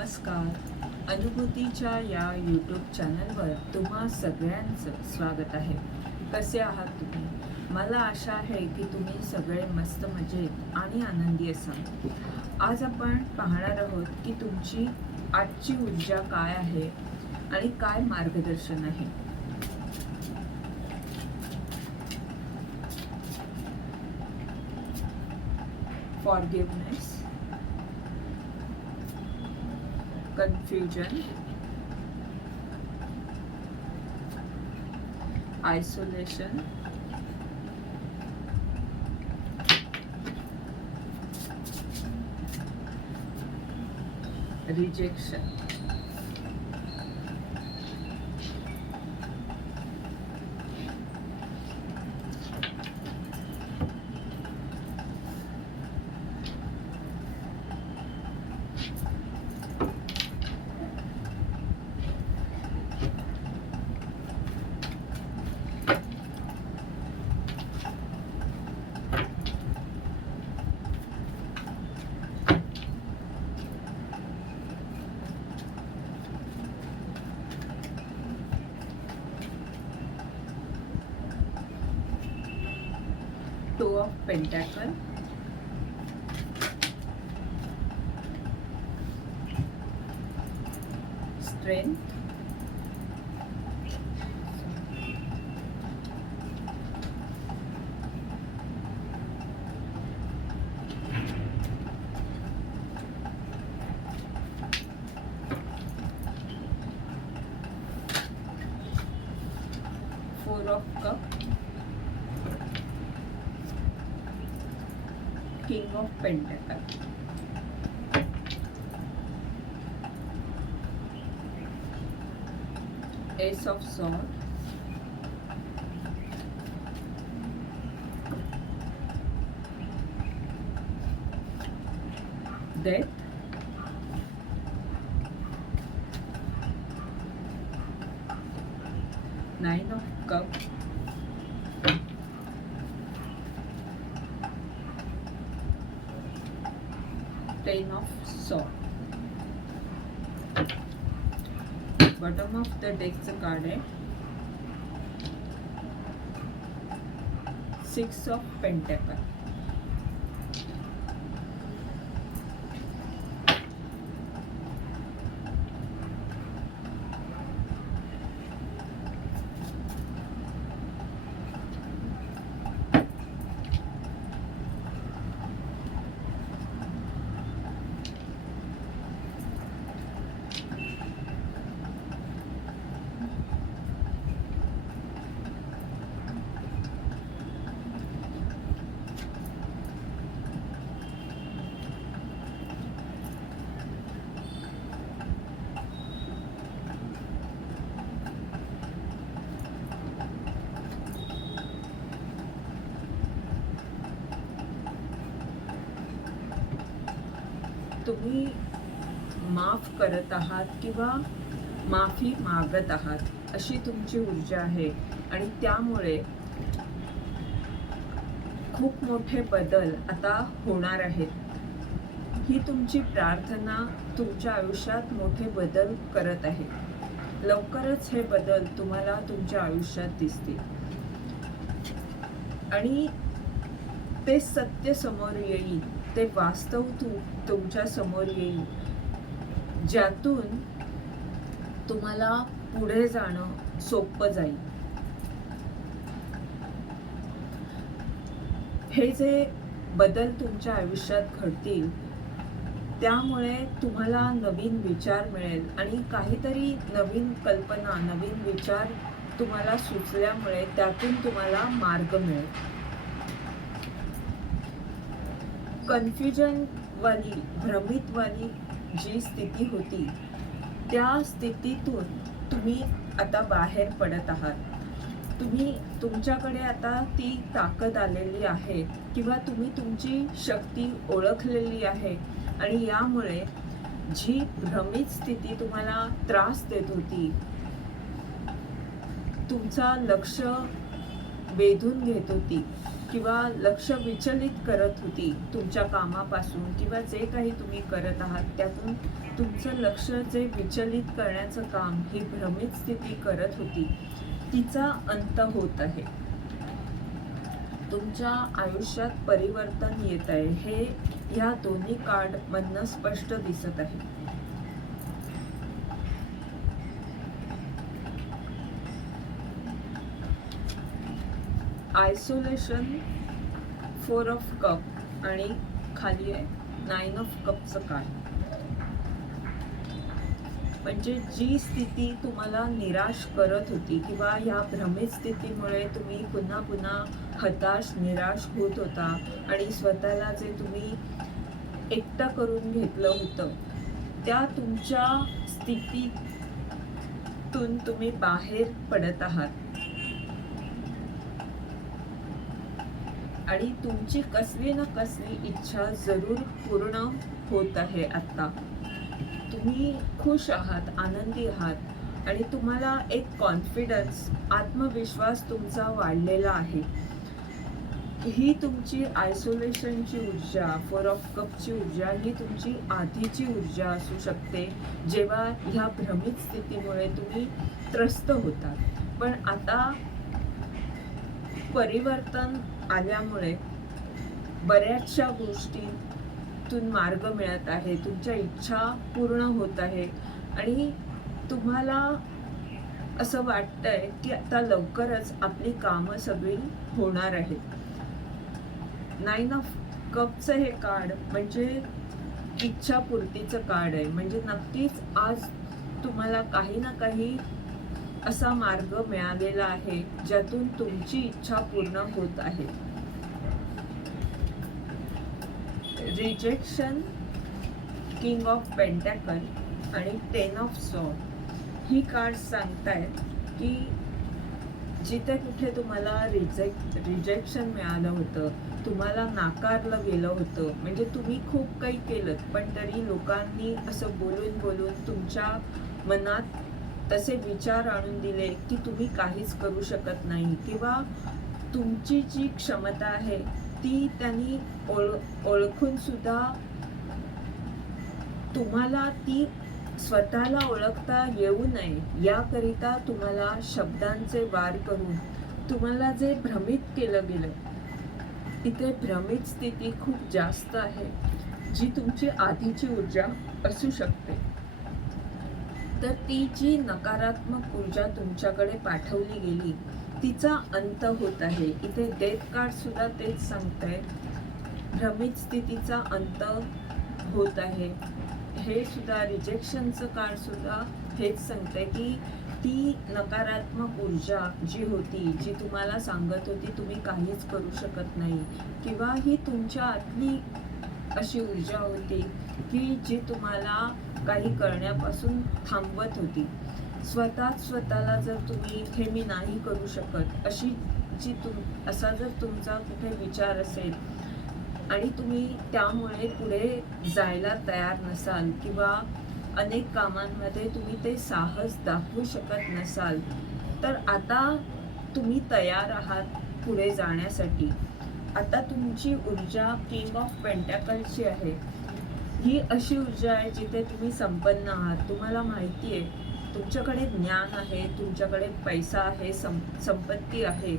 नमस्कार. अनुभूतीच्या या यूट्यूब चॅनलवर तुम्हा सगळ्यांचं स्वागत आहे. कसे आहात तुम्ही? मला आशा आहे की तुम्ही सगळे मस्त मजेत आणि आनंदी असाल. आज आपण पाहणार आहोत की तुमची आजची ऊर्जा काय आहे आणि काय मार्गदर्शन आहे. Forgiveness confusion, isolation, rejection. Of Pentacle. Strength. Pentacle. Ace of Sword. Death. Nine of Cups. Bottom of the डेकचं card आहे. सिक्स ऑफ पेंटॅकल तुम्ही माफ करत आहात किंवा माफी मागत आहात अशी तुमची ऊर्जा आहे. आणि त्यामुळे खूप मोठे बदल आता होणार आहेत. ही तुमची प्रार्थना तुमच्या आयुष्यात मोठे बदल करत आहे. लवकरच हे बदल तुम्हाला तुमच्या आयुष्यात दिसतील. आणि ते सत्य समोर येईल. ते वास्तव तू तुमच्यासमोर येईल. ज्यातून तुम्हाला पुढे जाणं सोपं जाईल. हे जे बदल तुमच्या आयुष्यात घडतील त्यामुळे तुम्हाला नवीन विचार मिळेल आणि काहीतरी नवीन कल्पना नवीन विचार तुम्हाला सुचल्यामुळे त्यातून तुम्हाला मार्ग मिळेल. कन्फ्युजन वाली भ्रमितवाली जी स्थिती होती त्या स्थितीतून तुम्ही आता बाहेर पडत आहात. तुम्ही तुमच्याकडे आता ती ताकद आलेली आहे किंवा तुम्ही तुमची शक्ती ओळखलेली आहे आणि यामुळे जी भ्रमित स्थिती तुम्हाला त्रास देत होती तुमचा लक्ष वेधून घेत होती. किंवा लक्ष विचलित करत होती तुमच्या कामापासून किंवा जे काही तुम्ही करत आहात त्यातून तुमचं लक्ष जे विचलित करण्याचं काम ही भ्रमित स्थिती करत होती तिचा अंत होत आहे. तुमच्या आयुष्यात परिवर्तन येत आहे. हे ह्या दोन्ही कार्डमधनं स्पष्ट दिसत आहे. आयसोलेशन फोर ऑफ कप आणि खाली आहे नाईन ऑफ कपचं कार्ड म्हणजे जी स्थिती तुम्हाला निराश करत होती किंवा ह्या भ्रमित स्थितीमुळे तुम्ही पुन्हा पुन्हा हताश निराश होत होता आणि स्वतःला जे तुम्ही एकटं करून घेतलं होतं त्या तुमच्या स्थितीतून तुम्ही बाहेर पडत आहात. आणि तुमची कसली ना कसली इच्छा जरूर पूर्ण होत आहे आता तुम्ही खुश आहात आनंदी आहात आणि तुम्हाला एक कॉन्फिडन्स आत्मविश्वास तुमचा वाढलेला आहे. ही तुमची आयसोलेशनची ऊर्जा फोर ऑफ कपची ऊर्जा ही तुमची आधीची ऊर्जा असू शकते. जेव्हा ह्या भ्रमित स्थितीमुळे तुम्ही त्रस्त होतात. पण आता परिवर्तन आल्यामुळे बऱ्याचशा गोष्टीतून मार्ग मिळत आहे तुमच्या इच्छा पूर्ण होत आहे आणि तुम्हाला असं वाटतंय की आता लवकरच आपली कामं सगळी होणार आहेत. नाईन ऑफ कपचं हे कार्ड म्हणजे इच्छापूर्तीचं कार्ड आहे. म्हणजे नक्कीच आज तुम्हाला काही ना काही असा मार्ग मिळालेला आहे ज्यातून तुमची इच्छा पूर्ण होत आहे. रिजेक्शन किंग ऑफ पेंटॅकल आणि टेन ऑफ सॉ ही कार्ड सांगतायत की जिथे कुठे तुम्हाला रिजेक्ट रिजेक्शन मिळालं होतं तुम्हाला नाकारलं गेलं होतं म्हणजे तुम्ही खूप काही केलं पण तरी लोकांनी असं बोलून बोलून तुमच्या मनात तसे विचार आणून दिले की तुम्ही काहीच करू शकत नाही किंवा तुमची जी क्षमता आहे ती त्यांनी ओळ ओळखून सुद्धा तुम्हाला ती स्वतःला ओळखता येऊ नये याकरिता तुम्हाला शब्दांचे वार करून तुम्हाला जे भ्रमित केलं गेलं तिथे भ्रमित स्थिती खूप जास्त आहे जी तुमची आधीची ऊर्जा असू शकते. तर ती जी नकारात्मक ऊर्जा तुमच्याकडे पाठवली गेली तिचा अंत होत आहे. इथे डेथ कार्ड सुद्धा तेच आहे भ्रमित स्थितीचा अंत होत आहे. हे सुद्धा रिजेक्शनचं कार्ड सुद्धा हेच सांगतंय की ती नकारात्मक ऊर्जा जी होती जी तुम्हाला सांगत होती तुम्ही काहीच करू शकत नाही. किंवा ही तुमच्या आतली अशी ऊर्जा होती की जी तुम्हाला काही करण्यापासून थांबवत होती. स्वतःच स्वतःला जर तुम्ही इथे मी नाही करू शकत अशी जी तुम असा जर तुमचा कुठे विचार असेल आणि तुम्ही त्यामुळे पुढे जायला तयार नसाल किंवा अनेक कामांमध्ये तुम्ही ते साहस दाखवू शकत नसाल तर आता तुम्ही तयार आहात पुढे जाण्यासाठी. आता तुमची ऊर्जा किंग ऑफ पेंटॅकलची आहे. ही अशी ऊर्जा आहे जिथे तुम्ही संपन्न आहात. तुम्हाला माहिती आहे तुमच्याकडे ज्ञान आहे तुमच्याकडे पैसा आहे सं संपत्ती आहे.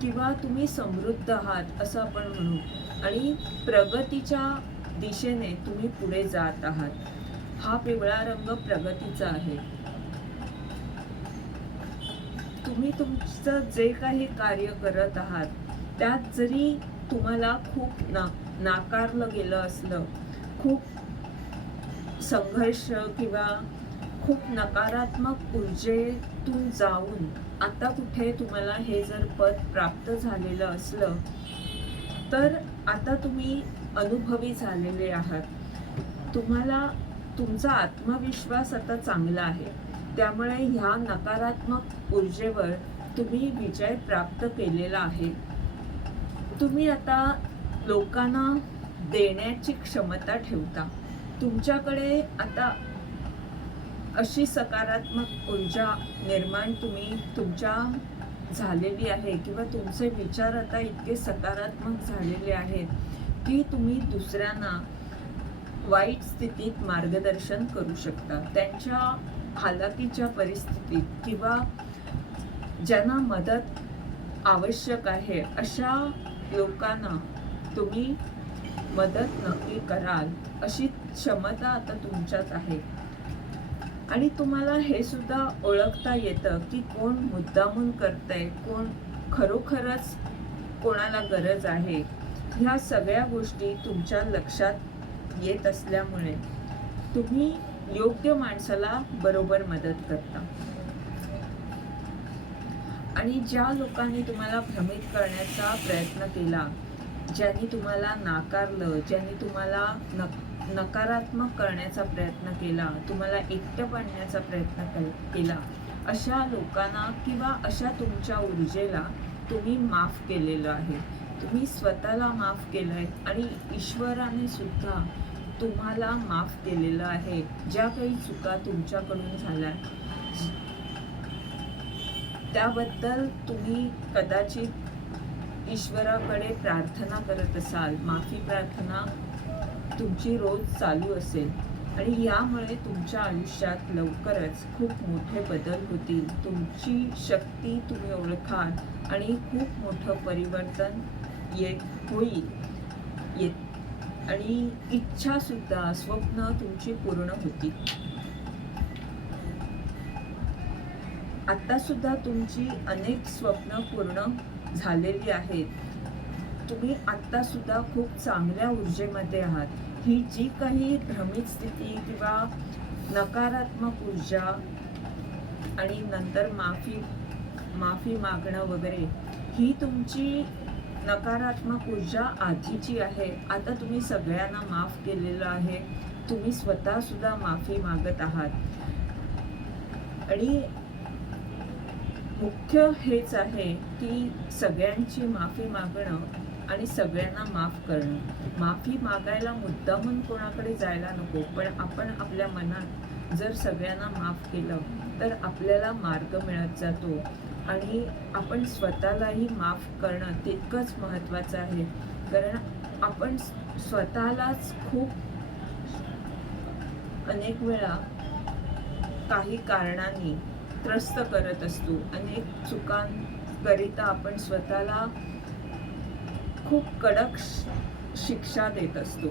किंवा तुम्ही समृद्ध आहात असं आपण म्हणू. आणि प्रगतीच्या दिशेने तुम्ही पुढे जात आहात. हा पिवळा रंग प्रगतीचा आहे. तुम्ही तुमचं जे काही कार्य करत आहात त्यात जरी तुम्हाला खूप ना नाकारलं गेलं असलं खूप संघर्ष किंवा खूप नकारात्मक ऊर्जेतून जाऊन आता कुठे तुम्हाला हे जर पद प्राप्त झालेलं असलं तर आता तुम्ही अनुभवी झालेले आहात. तुम्हाला तुमचा आत्मविश्वास आता चांगला आहे. त्यामुळे ह्या नकारात्मक ऊर्जेवर तुम्ही विजय प्राप्त केलेला आहे. तुम्ही आता लोकांना देण्याची क्षमता ठेवता. तुमच्याकडे आता अशी सकारात्मक ऊर्जा निर्माण तुम्ही तुमच्या झालेली आहे किंवा तुमचे विचार आता इतके सकारात्मक झालेले आहेत की तुम्ही दुसऱ्यांना वाईट स्थितीत मार्गदर्शन करू शकता. त्यांच्या हालाकीच्या परिस्थितीत किंवा ज्यांना मदत आवश्यक आहे अशा लोकांना तुम्ही मदत नक्की कराल अशी क्षमता आता तुमच्यात आहे. आणि तुम्हाला हे सुद्धा ओळखता येतं की कोण मुद्दामून करतंय कोण खरोखरच कोणाला गरज आहे. ह्या सगळ्या गोष्टी तुमच्या लक्षात येत असल्यामुळे तुम्ही योग्य माणसाला बरोबर मदत करता. आणि ज्या लोकांनी तुम्हाला भ्रमित करण्याचा प्रयत्न केला ज्यांनी तुम्हाला नाकारलं ज्यांनी तुम्हाला नक नकारात्मक करण्याचा प्रयत्न केला तुम्हाला एकटं पाडण्याचा प्रयत्न के- केला अशा लोकांना किंवा अशा तुमच्या ऊर्जेला तुम्ही माफ केलेलं आहे. तुम्ही स्वतःला माफ केलंय आणि ईश्वराने सुद्धा तुम्हाला माफ केलेलं आहे. ज्या काही चुका तुमच्याकडून झाल्या त्याबद्दल तुम्ही कदाचित ईश्वराकडे प्रार्थना करत असाल माफी प्रार्थना तुमची रोज चालू असेल आणि यामुळे तुमच्या आयुष्यात लवकरच खूप मोठे बदल होतील. तुमची शक्ती तुम्ही ओळखाल आणि खूप मोठं परिवर्तन येत होईल. येत आणि इच्छा सुद्धा स्वप्न तुमची पूर्ण होती आता सुद्धा तुमची अनेक स्वप्न पूर्ण झालेली आहेत. तुम्ही आत्तासुद्धा सुद्धा खूप चांगल्या ऊर्जेमध्ये आहात. ही जी काही भ्रमित स्थिती किंवा नकारात्मक ऊर्जा आणि नंतर माफी माफी मागणं वगैरे ही तुमची नकारात्मक ऊर्जा आधीची आहे. आता तुम्ही सगळ्यांना माफ केलेलं आहे. तुम्ही स्वतः सुद्धा माफी मागत आहात. आणि मुख्य हेच आहे की सगळ्यांची माफी मागणं आणि सगळ्यांना माफ करणं. माफी मागायला मुद्दामून कोणाकडे जायला नको पण आपण आपल्या मनात जर सगळ्यांना माफ केलं तर आपल्याला मार्ग मिळत जातो. आणि आपण स्वतःलाही माफ करणं तितकंच महत्त्वाचं आहे. कारण आपण स्वतःलाच खूप अनेक वेळा काही कारणांनी त्रस्त करत असतो. अनेक चुकांकरिता आपण स्वतःला खूप कडक शिक्षा देत असतो.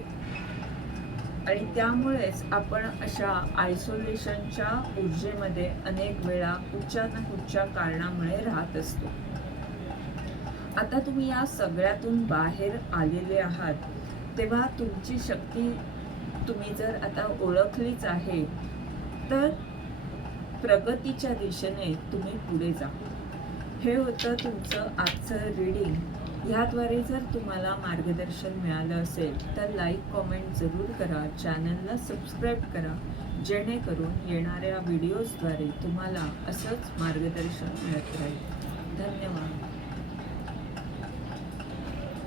आणि त्यामुळेच आपण अशा आयसोलेशनच्या ऊर्जेमध्ये अनेक वेळा कुठच्या ना कुठच्या कारणामुळे राहत असतो. आता तुम्ही या सगळ्यातून बाहेर आलेले आहात. तेव्हा तुमची शक्ती तुम्ही जर आता ओळखलीच आहे तर प्रगतीच्या दिशेने तुम्ही पुढे जा. हे होतं तुमचं आजचं रीडिंग ह्याद्वारे जर तुम्हाला मार्गदर्शन मिळालं असेल तर लाईक कॉमेंट जरूर करा. चॅनलला सबस्क्राईब करा. जेणेकरून येणाऱ्या व्हिडिओजद्वारे तुम्हाला असंच मार्गदर्शन मिळत राहील. धन्यवाद.